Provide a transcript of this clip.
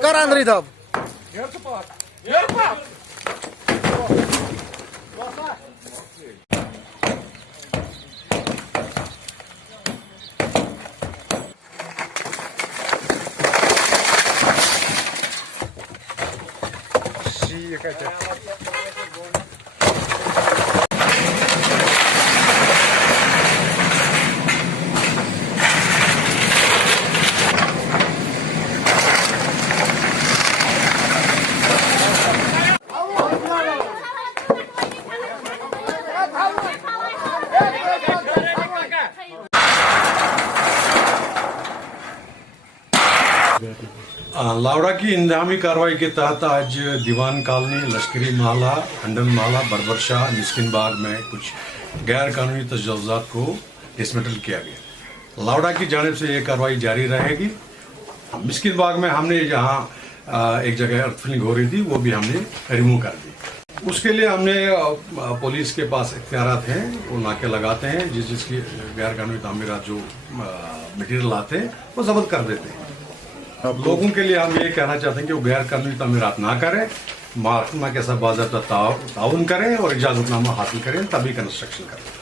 Kar Andrei dab. लावड़ा की इंतजामी कार्रवाई के तहत आज दीवान कॉलोनी, लश्करी महला, हंडन महला, बरबरशाह, मिस्किन बाग में कुछ गैर कानूनी तजावुज़ात को डिसमेंटल किया गया। लावड़ा की जानिब से ये कार्रवाई जारी रहेगी। मिस्किन बाग में हमने जहाँ एक जगह अर्थफिलिंग हो रही थी वो भी हमने रिमूव कर दी। उसके लिए हमने पुलिस के पास इख्तियारात हैं, वो नाके लगाते हैं, जिसकी गैर कानूनी तामीरात जो मटीरियल आते हैं वो जब्त कर देते हैं। लोगों के लिए हम ये कहना चाहते हैं कि वो गैर कानूनी तामीरात ना करें, महकमा के साथ बाज़ाब्ता ताउन करें और इजाज़तनामा हासिल करें, तभी कंस्ट्रक्शन करें।